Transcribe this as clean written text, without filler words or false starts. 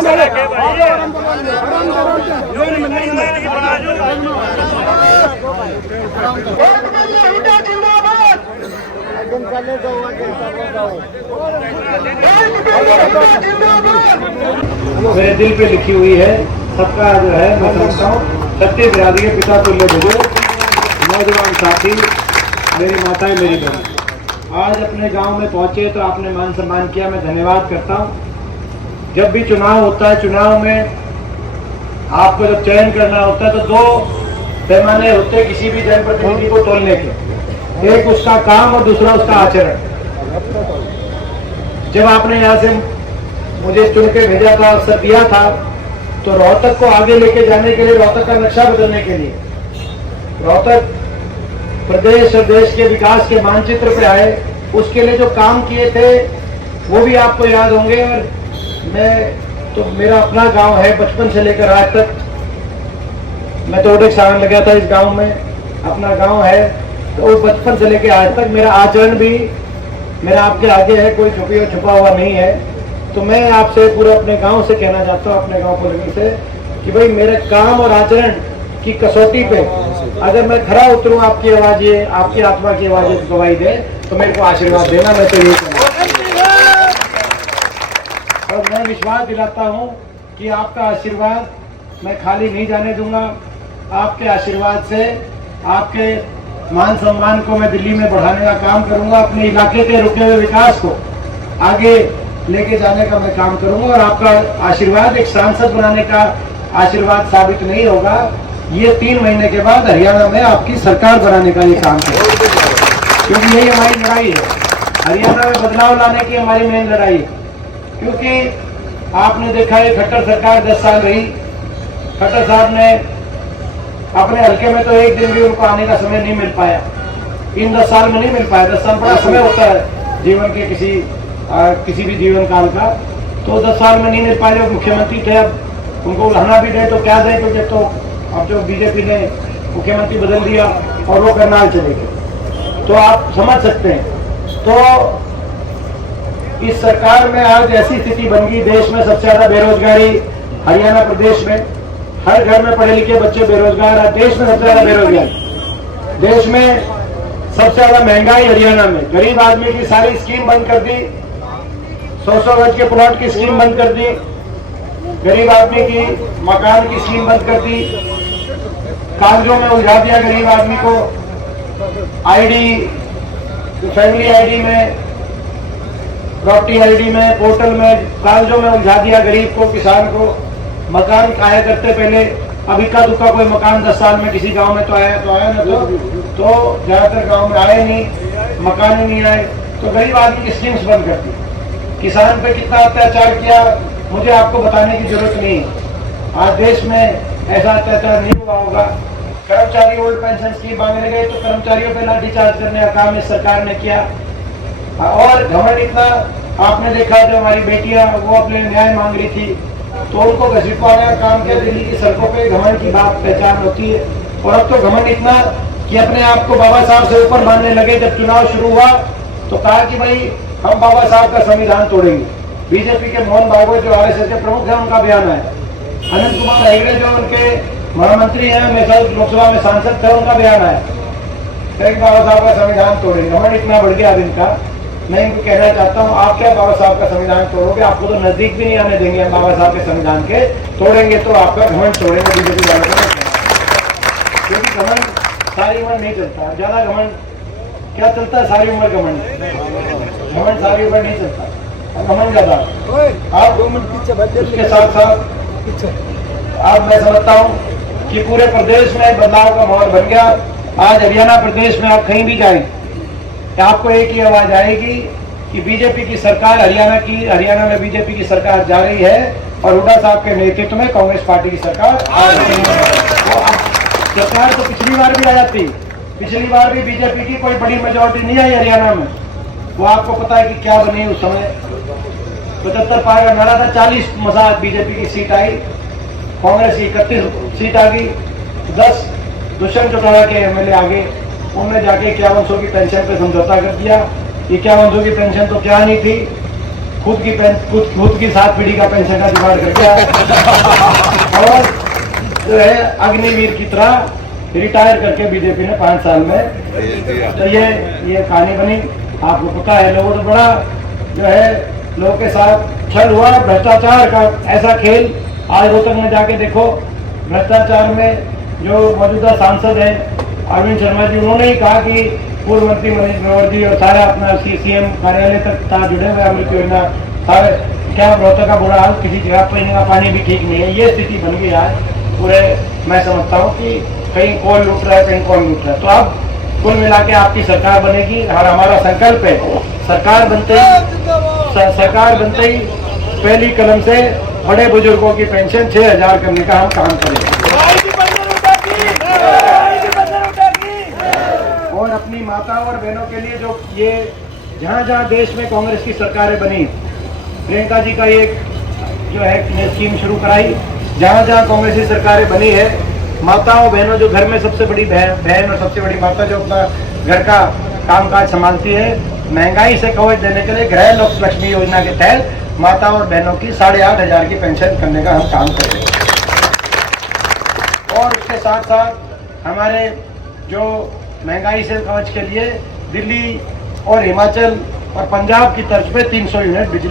मेरे दिल पे लिखी हुई है, सबका जो है मैं समझता हूँ सत्य बिरादरी के पिता तुल्य बुजुर्ग नौजवान साथी, मेरी माताएं, मेरी बहन आज अपने गांव में पहुंचे तो आपने मान सम्मान किया, मैं धन्यवाद करता हूं। जब भी चुनाव होता है, चुनाव में आपको जब चयन करना होता है तो दो पैमाने होते हैं किसी भी जनप्रतिनिधि को तोलने के, एक उसका काम और दूसरा उसका आचरण। जब आपने यहाँ से मुझे चुन के भेजा था, अवसर दिया था, तो रोहतक को आगे लेके जाने के लिए, रोहतक का नक्शा बदलने के लिए, रोहतक प्रदेश और देश के विकास के मानचित्र पे आए, उसके लिए जो काम किए थे वो भी आपको याद होंगे। और मैं तो मेरा अपना गांव है, बचपन से लेकर आज तक मैं तो ओडेक सावन लगा था इस गांव में, अपना गांव है, तो बचपन से लेकर आज तक मेरा आचरण भी मेरा आपके आगे है, कोई छुपा हुआ नहीं है। तो मैं आपसे पूरे अपने गांव से कहना चाहता हूं, अपने गांव को से, कि भाई मेरे काम और आचरण की कसौटी पे अगर मैं खरा उतरूं, आपकी आवाज ये, आपकी आत्मा की आवाज गवाही दे, तो मेरे को आशीर्वाद देना। मैं तो यही कहना और मैं विश्वास दिलाता हूं कि आपका आशीर्वाद मैं खाली नहीं जाने दूंगा। आपके आशीर्वाद से आपके मान सम्मान को मैं दिल्ली में बढ़ाने का काम करूंगा, अपने इलाके के रुके हुए विकास को आगे लेके जाने का मैं काम करूंगा। और आपका आशीर्वाद एक सांसद बनाने का आशीर्वाद साबित नहीं होगा, ये 3 महीने के बाद हरियाणा में आपकी सरकार बनाने का ये काम है, क्योंकि यही हमारी लड़ाई है। हरियाणा में बदलाव लाने की हमारी मेन लड़ाई है, क्योंकि आपने देखा है खट्टर सरकार 10 साल रही, खट्टर साहब ने अपने हल्के में तो एक दिन भी उनको आने का समय नहीं मिल पाया, इन 10 साल में नहीं मिल पाया। 10 साल बड़ा समय होता है जीवन के किसी भी जीवन काल का, तो 10 साल में नहीं मिल पाए। जो मुख्यमंत्री थे, अब उनको रहना भी दे तो क्या दे, क्योंकि तो अब जो बीजेपी ने मुख्यमंत्री बदल दिया और वो करनाल चले गए, तो आप समझ सकते हैं। तो इस सरकार में आज ऐसी स्थिति बन गई, देश में सबसे ज्यादा बेरोजगारी हरियाणा प्रदेश में, हर घर में पढ़े लिखे बच्चे बेरोजगार है, देश में सबसे ज्यादा बेरोजगारी, देश में सबसे ज्यादा महंगाई हरियाणा में, गरीब आदमी की सारी स्कीम बंद कर दी, 100 गज के प्लॉट की स्कीम बंद कर दी, गरीब आदमी की मकान की स्कीम बंद कर दी, कागजों में उलझा दिया गरीब आदमी को, आईडी, फैमिली आईडी में, प्रॉपर्टी आईडी में, पोर्टल में, कागजों में उलझा दिया गरीब को, किसान को। मकान आया करते पहले, अब इक्का दुक्का कोई मकान 10 साल में किसी गांव में तो आया ना, तो ज्यादातर गांव में आए नहीं, मकान ही नहीं आए, तो गरीब आदमी की स्कीम्स बंद कर दी। किसान पे कितना अत्याचार किया मुझे आपको बताने की जरूरत नहीं, आज देश में ऐसा अत्याचार नहीं हुआ होगा। कर्मचारी ओल्ड पेंशन स्कीम मांगने गए तो कर्मचारियों पे लाठीचार्ज करने का काम इस सरकार ने किया। और घमंड इतना, आपने देखा जो हमारी बेटियां वो अपने न्याय मांग रही थी तो उनको घसीटवाने का काम किया। दिल्ली की सड़कों पे घमंड की बात पहचान होती है, और अब तो घमंड इतना कि अपने आप को बाबा साहब से ऊपर मानने लगे। जब चुनाव शुरू हुआ तो कहा कि भाई हम बाबा साहब का संविधान तोड़ेंगे। बीजेपी के मोहन भागवत जो आरएसएस के प्रमुख है, उनका बयान है। अनंत कुमार हेगड़े जो उनके महामंत्री हैं, मेघालय लोकसभा में सांसद थे, उनका बयान है बाबा साहब का संविधान तोड़ेंगे। घमंड इतना बढ़ गया अब इनका। मैं इनको कहना चाहता हूँ, आप क्या बाबा साहब का संविधान तोड़ोगे? आपको तो नजदीक भी नहीं आने देंगे हम बाबा साहब के संविधान के। तोड़ेंगे तो आपका घमंड तोड़ेंगे बीजेपी वालों को, क्योंकि घमंड सारी उम्र नहीं चलता। ज्यादा घमंड क्या चलता है? सारी उम्र घमंड, घमंड सारी उम्र नहीं चलता, घमंड ज्यादा। आप उसके साथ साथ आप मैं समझता हूँ कि पूरे प्रदेश में बदलाव का माहौल बन गया। आज हरियाणा प्रदेश में आप कहीं भी जाएं, आपको एक ही आवाज आएगी कि बीजेपी की सरकार हरियाणा में बीजेपी की सरकार जा रही है, और हुड्डा साहब के नेतृत्व में कांग्रेस पार्टी की सरकार आ रही है। सरकार तो पिछली बार भी आ जाती, पिछली बार भी बीजेपी की कोई बड़ी मेजोरिटी नहीं आई हरियाणा में। वो आपको पता है कि क्या बनी उस समय, 75 पार का नारा था, 40 मसाज बीजेपी की सीट आई, कांग्रेस की 31 सीट आ गई, 10 दुष्यंत चौटाला के एमएलए आगे, उन्होंने जाके 5100 की पेंशन पे समझौता कर दिया। 5100 की पेंशन तो क्या नहीं थी, खुद की 7 पीढ़ी का पेंशन का जुगाड़ करके आया और जो है अग्निवीर की तरह रिटायर करके बीजेपी ने 5 साल में। तो ये कहानी बनी, आपको पता है। लोगों ने बड़ा जो है लोगों के साथ छल हुआ, भ्रष्टाचार का ऐसा खेल। आज रोहतक में जाके देखो, भ्रष्टाचार में जो मौजूदा सांसद हैं अरविंद शर्मा जी, उन्होंने ही कहा कि पूर्व मंत्री मनीष ग्रोवर जी और सारा अपना सीएम कार्यालय तक था जुड़े हुए अमृत योजना सारे। क्या रोहतक का बुरा हाल, किसी जगह पीने का पानी भी ठीक नहीं है। ये स्थिति बन गई आज पूरे। मैं समझता हूँ कि कहीं कौन लूट रहा है, कहीं कौन लूट रहा है। तो अब कुल मिला के आपकी सरकार बनेगी और हमारा संकल्प है सरकार बनते ही पहली कलम से बड़े बुजुर्गों की पेंशन 6,000 करने का हम काम करेंगे और अपनी माताओं और बहनों के लिए जो ये जहाँ जहाँ देश में कांग्रेस की सरकारें बनी, प्रियंका जी का एक जो है स्कीम शुरू कराई। जहाँ जहाँ कांग्रेस की सरकारें बनी है, माताओं बहनों जो घर में सबसे बड़ी बहन और सबसे बड़ी माता जो अपना घर का कामकाज संभालती है, महंगाई से कवच देने के लिए गृह लक्ष्मी योजना के तहत माताओं और बहनों की 8,500 की पेंशन करने का हम काम करेंगे। और उसके साथ साथ हमारे जो महंगाई से कवच के लिए दिल्ली और हिमाचल और पंजाब की तर्ज पे 300 यूनिट बिजली